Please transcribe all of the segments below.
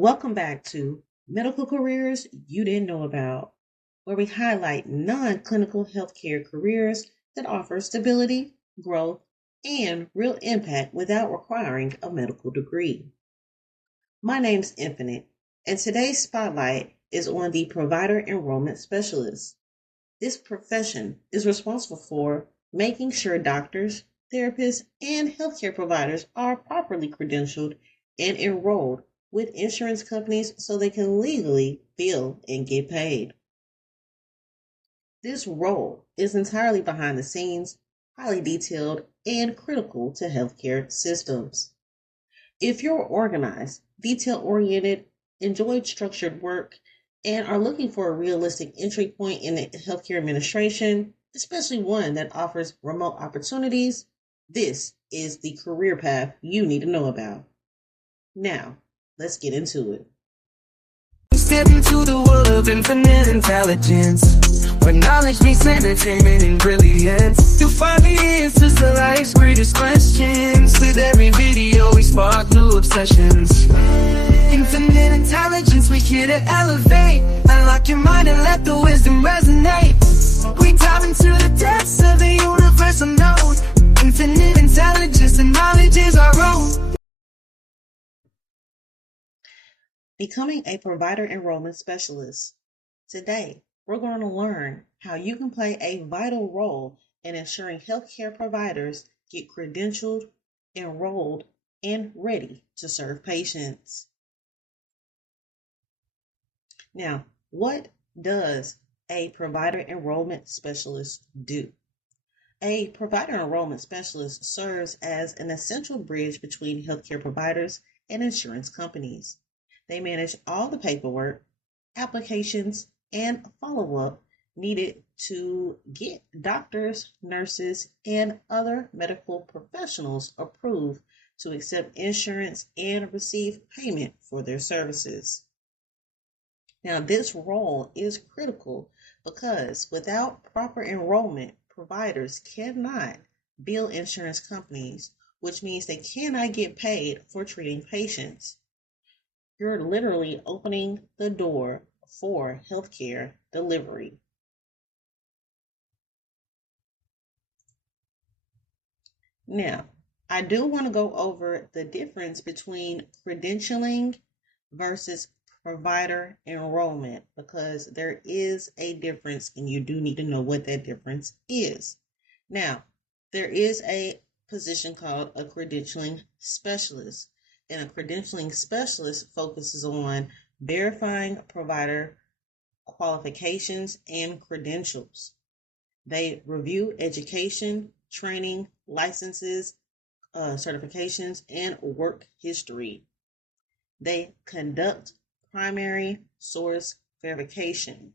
Welcome back to Medical Careers You Didn't Know About, where we highlight non-clinical healthcare careers that offer stability, growth, and real impact without requiring a medical degree. My name's Infinite, and today's spotlight is on the Provider Enrollment Specialist. This profession is responsible for making sure doctors, therapists, and healthcare providers are properly credentialed and enrolled with insurance companies so they can legally bill and get paid. This role is entirely behind the scenes, highly detailed, and critical to healthcare systems. If you're organized, detail oriented, enjoyed structured work, and are looking for a realistic entry point in the healthcare administration, especially one that offers remote opportunities, this is the career path you need to know about. Now, let's get into it. Step into the world of infinite intelligence, where knowledge meets entertainment and brilliance. You'll find the answers to life's greatest questions. With every video we spark new obsessions. Infinite intelligence, we're here to elevate. Unlock your mind and let the wisdom resonate. We dive into the depths of the universe unknown. Infinite intelligence and knowledge is our own. Becoming a provider enrollment specialist. Today, we're going to learn how you can play a vital role in ensuring healthcare providers get credentialed, enrolled, and ready to serve patients. Now, what does a provider enrollment specialist do? A provider enrollment specialist serves as an essential bridge between healthcare providers and insurance companies. They manage all the paperwork, applications, and follow-up needed to get doctors, nurses, and other medical professionals approved to accept insurance and receive payment for their services. Now, this role is critical because without proper enrollment, providers cannot bill insurance companies, which means they cannot get paid for treating patients. You're literally opening the door for healthcare delivery. Now, I do want to go over the difference between credentialing versus provider enrollment because there is a difference and you do need to know what that difference is. Now, there is a position called a credentialing specialist. And a credentialing specialist focuses on verifying provider qualifications and credentials. They review education, training, licenses, certifications, and work history. They conduct primary source verification.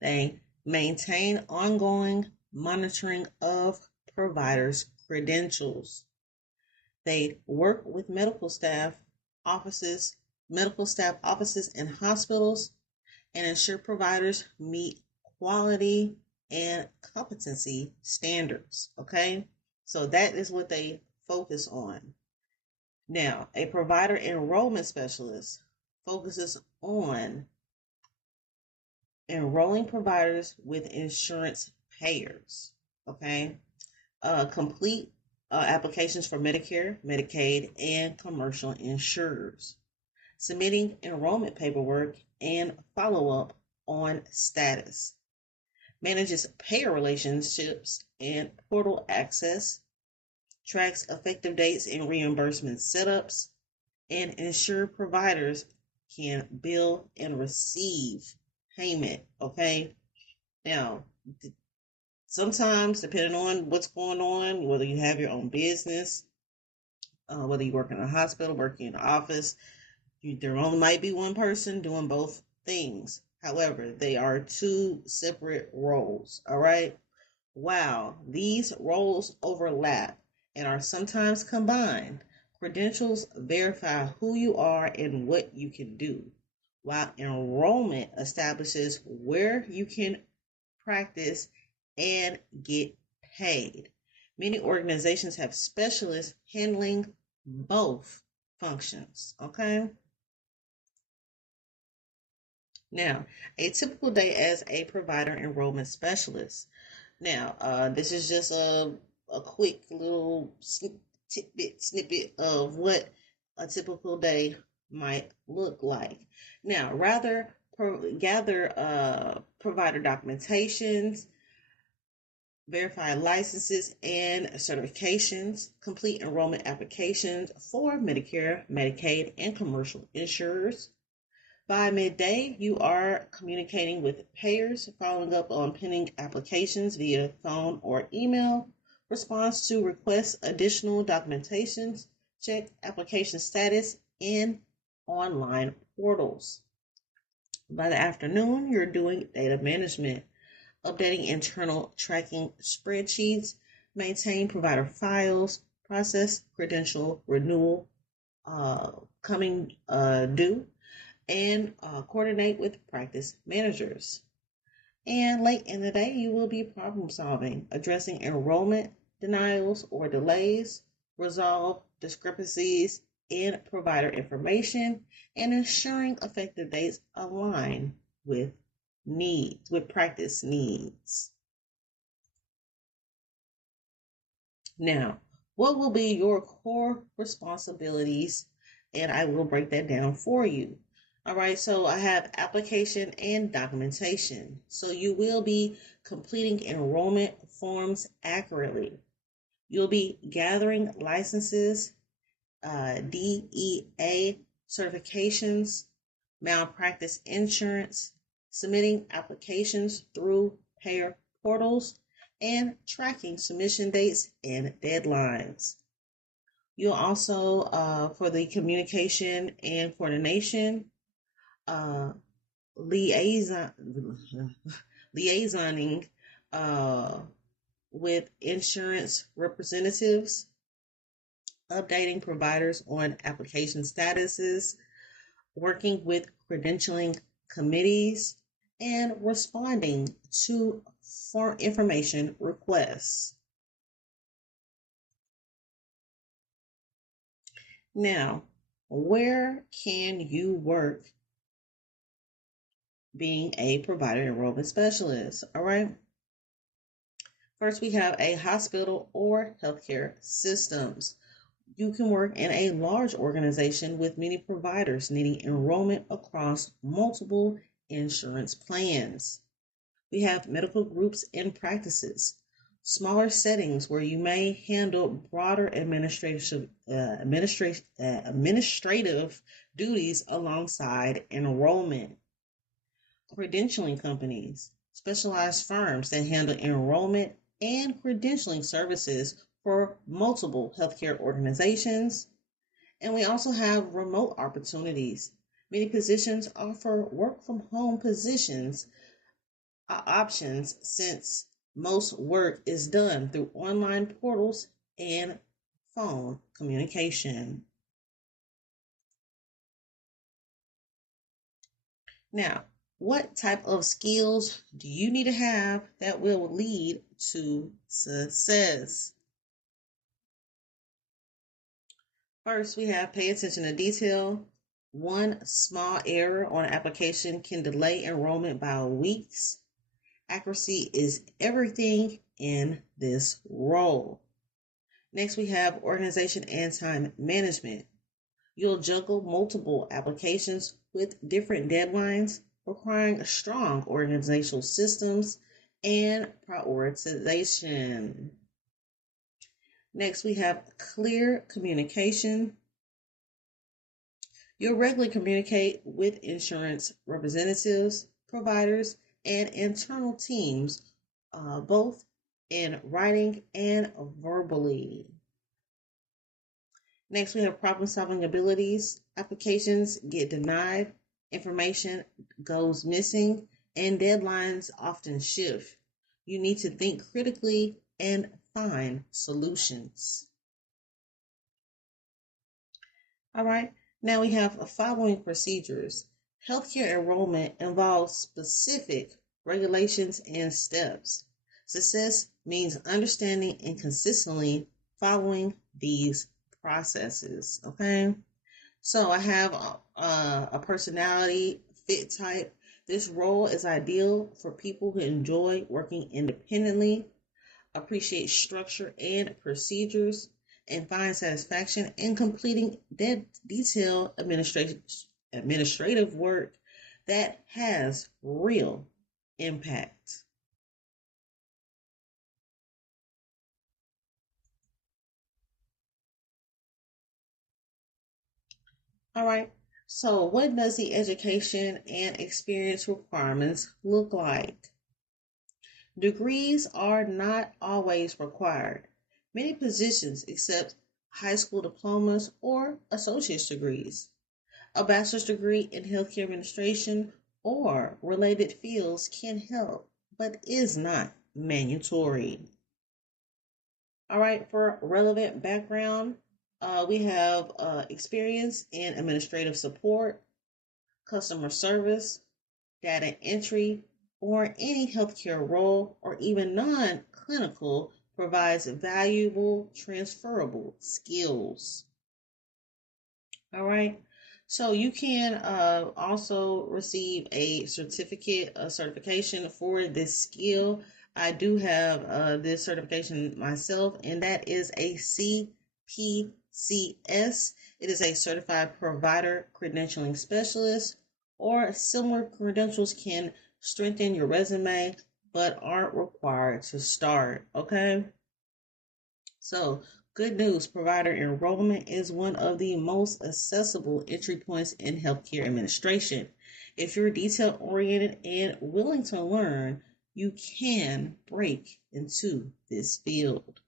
They maintain ongoing monitoring of providers' credentials. They work with medical staff offices and hospitals and ensure providers meet quality and competency standards. Okay, so that is what they focus on. Now, a provider enrollment specialist focuses on enrolling providers with insurance payers. Okay, complete applications for Medicare, Medicaid, and commercial insurers, submitting enrollment paperwork and follow-up on status, manages payer relationships and portal access, tracks effective dates and reimbursement setups, and ensure providers can bill and receive payment. Okay, now sometimes, depending on what's going on, whether you have your own business, whether you work in a hospital, working in an office, there only might be one person doing both things. However, they are two separate roles. All right. While these roles overlap and are sometimes combined, credentials verify who you are and what you can do, while enrollment establishes where you can practice and get paid. Many organizations have specialists handling both functions. Okay. Now, a typical day as a provider enrollment specialist. Now, this is just a quick little snippet of what a typical day might look like. Now, rather gather provider documentations, verify licenses and certifications, complete enrollment applications for Medicare, Medicaid, and commercial insurers. By midday, you are communicating with payers, following up on pending applications via phone or email, response to requests additional documentations, check application status in online portals. By the afternoon, you're doing data management, updating internal tracking spreadsheets, maintain provider files, process credential renewal coming due, and coordinate with practice managers. And late in the day, you will be problem solving, addressing enrollment denials or delays, resolve discrepancies in provider information, and ensuring effective dates align with practice needs. Now, what will be your core responsibilities? And I will break that down for you. All right, so I have application and documentation. So you will be completing enrollment forms accurately. You'll be gathering licenses, DEA certifications, malpractice insurance, submitting applications through payer portals, and tracking submission dates and deadlines. You'll also, for the communication and coordination, liaisoning with insurance representatives, updating providers on application statuses, working with credentialing committees, and responding to information requests. Now, where can you work being a provider enrollment specialist? All right. First, we have a hospital or healthcare systems. You can work in a large organization with many providers needing enrollment across multiple insurance plans. We have medical groups and practices, smaller settings where you may handle broader administrative duties alongside enrollment. Credentialing companies, specialized firms that handle enrollment and credentialing services for multiple healthcare organizations. And we also have remote opportunities. Many positions offer work from home positions options since most work is done through online portals and phone communication. Now, what type of skills do you need to have that will lead to success? First, we have pay attention to detail. One small error on an application can delay enrollment by weeks. Accuracy is everything in this role. Next, we have organization and time management. You'll juggle multiple applications with different deadlines, requiring strong organizational systems and prioritization. Next, we have clear communication. You'll regularly communicate with insurance representatives, providers, and internal teams, both in writing and verbally. Next, we have problem-solving abilities. Applications get denied, information goes missing, and deadlines often shift. You need to think critically and find solutions. All right, now we have following procedures. Healthcare enrollment involves specific regulations and steps. Success means understanding and consistently following these processes. Okay, so I have a personality fit type. This role is ideal for people who enjoy working independently, appreciate structure and procedures, and find satisfaction in completing detailed administrative work that has real impact. All right. So, what does the education and experience requirements look like? Degrees are not always required. Many positions accept high school diplomas or associate's degrees. A bachelor's degree in healthcare administration or related fields can help, but is not mandatory. All right, for relevant background, we have experience in administrative support, customer service, data entry, or any healthcare role, or even non clinical, provides valuable transferable skills. All right. So you can also receive a certification for this skill. I do have this certification myself, and that is a CPCS. It is a Certified Provider Credentialing Specialist, or similar credentials can strengthen your resume, but aren't required to start. Okay. So, good news, provider enrollment is one of the most accessible entry points in healthcare administration. If you're detail oriented and willing to learn, you can break into this field.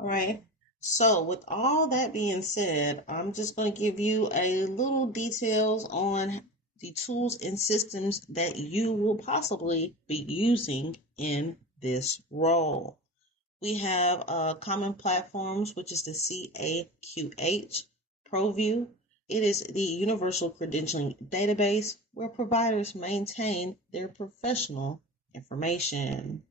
All right. So, with all that being said, I'm just going to give you a little details on the tools and systems that you will possibly be using in this role. We have common platforms, which is the CAQH ProView. It is the universal credentialing database where providers maintain their professional information.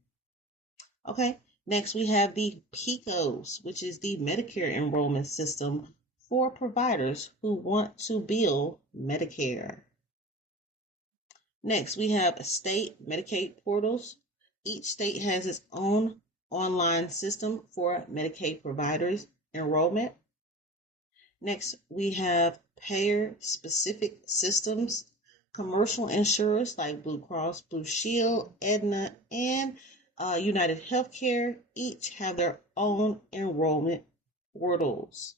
Okay, next we have the PICOS, which is the Medicare enrollment system for providers who want to bill Medicare. Next, we have state Medicaid portals. Each state has its own online system for Medicaid providers enrollment. Next, we have payer specific systems. Commercial insurers like Blue Cross Blue Shield, Aetna, and United Healthcare each have their own enrollment portals.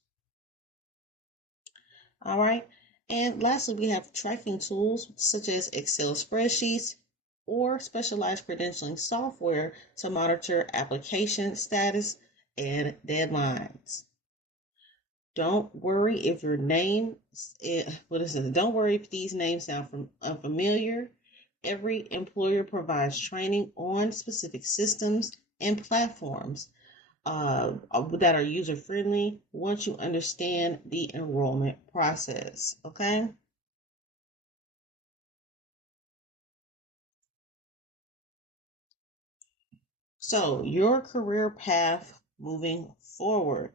All right. And lastly, we have tracking tools such as Excel spreadsheets or specialized credentialing software to monitor application status and deadlines. Don't worry if your name, what is it? Don't worry if these names sound unfamiliar. Every employer provides training on specific systems and platforms that are user friendly once you understand the enrollment process. Okay. So, your career path moving forward.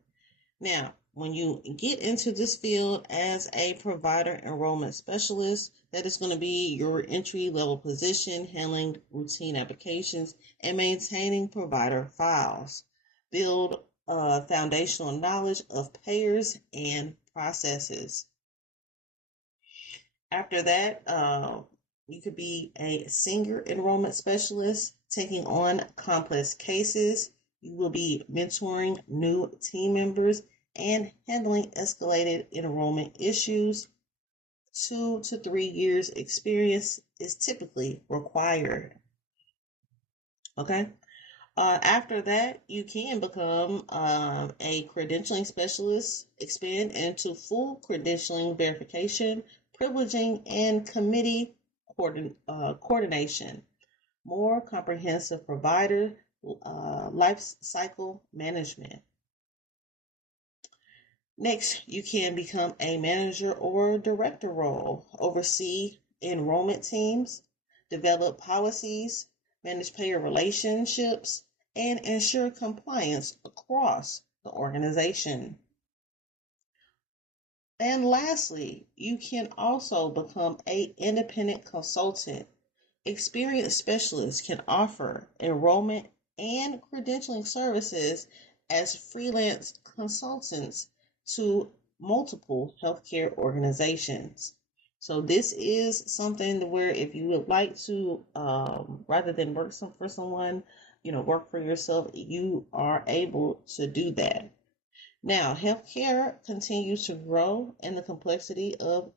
Now, when you get into this field as a provider enrollment specialist, that is going to be your entry level position, handling routine applications and maintaining provider files. Build foundational knowledge of payers and processes. After that, you could be a senior enrollment specialist taking on complex cases. You will be mentoring new team members and handling escalated enrollment issues. 2 to 3 years experience is typically required. Okay. After that, you can become a credentialing specialist, expand into full credentialing verification, privileging, and committee coordination. More comprehensive provider life cycle management. Next, you can become a manager or director role, oversee enrollment teams, develop policies, manage payer relationships, and ensure compliance across the organization. And lastly, you can also become an independent consultant. Experienced specialists can offer enrollment and credentialing services as freelance consultants to multiple healthcare organizations. So this is something where if you would like to, rather than for someone, work for yourself, you are able to do that. Now, healthcare continues to grow, and the complexity of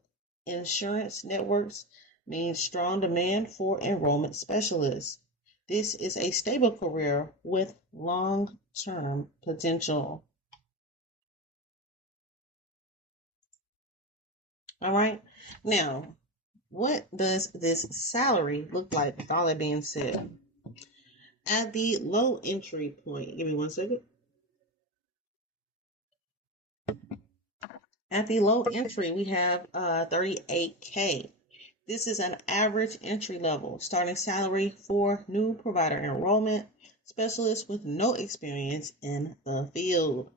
insurance networks means strong demand for enrollment specialists. This is a stable career with long term potential. All right. Now, what does this salary look like with all that being said? At the low entry point, give me 1 second. At the low entry, we have 38K. This is an average entry level starting salary for new provider enrollment specialists with no experience in the field.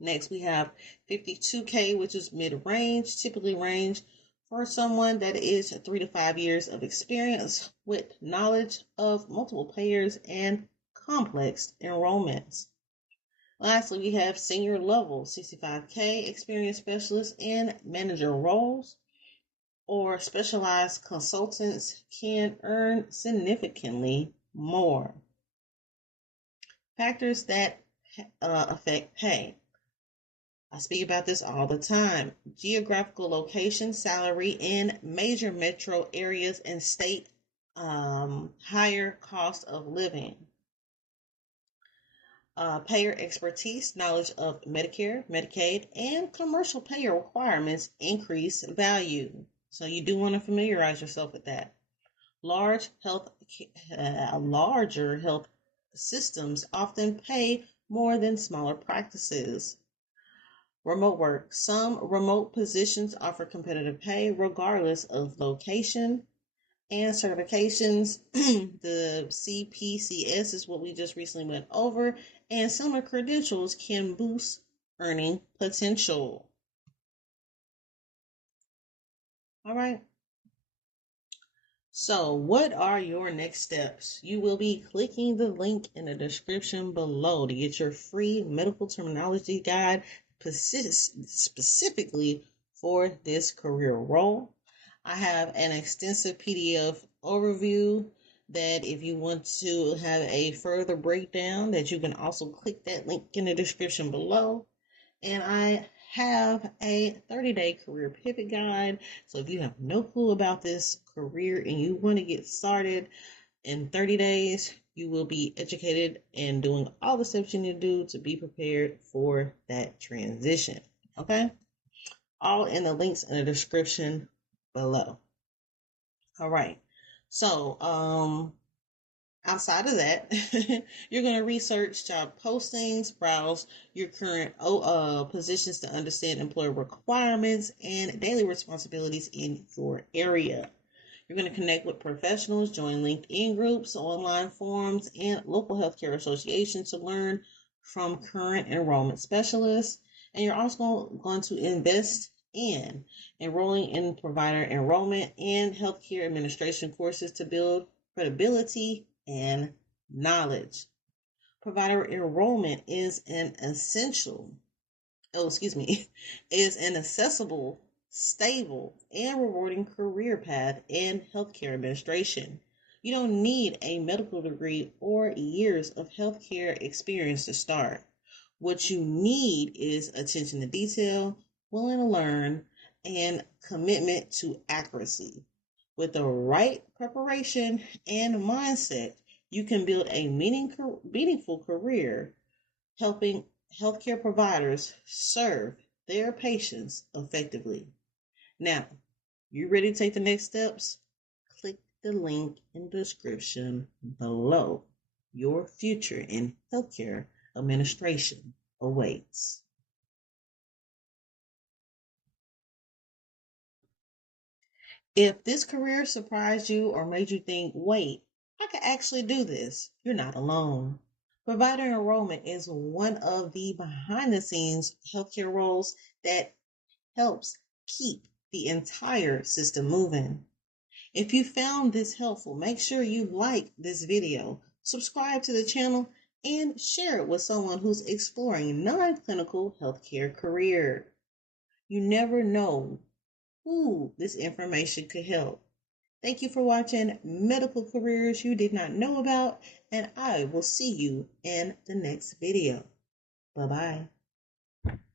Next, we have 52K, which is mid-range, typically range for someone that is 3 to 5 years of experience with knowledge of multiple payers and complex enrollments. Lastly, we have senior level 65K experienced specialists in manager roles or specialized consultants can earn significantly more. Factors that affect pay. I speak about this all the time. Geographical location, salary in major metro areas and state, higher cost of living. Payer expertise, knowledge of Medicare, Medicaid, and commercial payer requirements increase value. So you do want to familiarize yourself with that. Larger health systems often pay more than smaller practices. Remote work. Some remote positions offer competitive pay regardless of location and certifications. The CPCS is what we just recently went over, and similar credentials can boost earning potential. All right. So, what are your next steps? You will be clicking the link in the description below to get your free medical terminology guide specifically for this career role. I have an extensive PDF overview that if you want to have a further breakdown, that you can also click that link in the description below. And I have a 30-day career pivot guide. So if you have no clue about this career and you want to get started in 30 days, you will be educated and doing all the steps you need to do to be prepared for that transition. Okay? All in the links in the description below. All right. So, outside of that, you're going to research job postings, browse your current positions to understand employer requirements and daily responsibilities in your area. You're going to connect with professionals, join LinkedIn groups, online forums, and local healthcare associations to learn from current enrollment specialists. And you're also going to invest in enrolling in provider enrollment and healthcare administration courses to build credibility and knowledge. Provider enrollment is an is an accessible, stable, and rewarding career path in healthcare administration. You don't need a medical degree or years of healthcare experience to start. What you need is attention to detail, willing to learn, and commitment to accuracy. With the right preparation and mindset, you can build a meaningful career helping healthcare providers serve their patients effectively. Now, you ready to take the next steps? Click the link in the description below. Your future in healthcare administration awaits. If this career surprised you or made you think, wait, I could actually do this, you're not alone. Provider enrollment is one of the behind the scenes healthcare roles that helps keep the entire system moving. If you found this helpful, make sure you like this video, subscribe to the channel, and share it with someone who's exploring non-clinical healthcare career. You never know who this information could help. Thank you for watching Medical Careers You Did Not Know About, and I will see you in the next video. Bye-bye.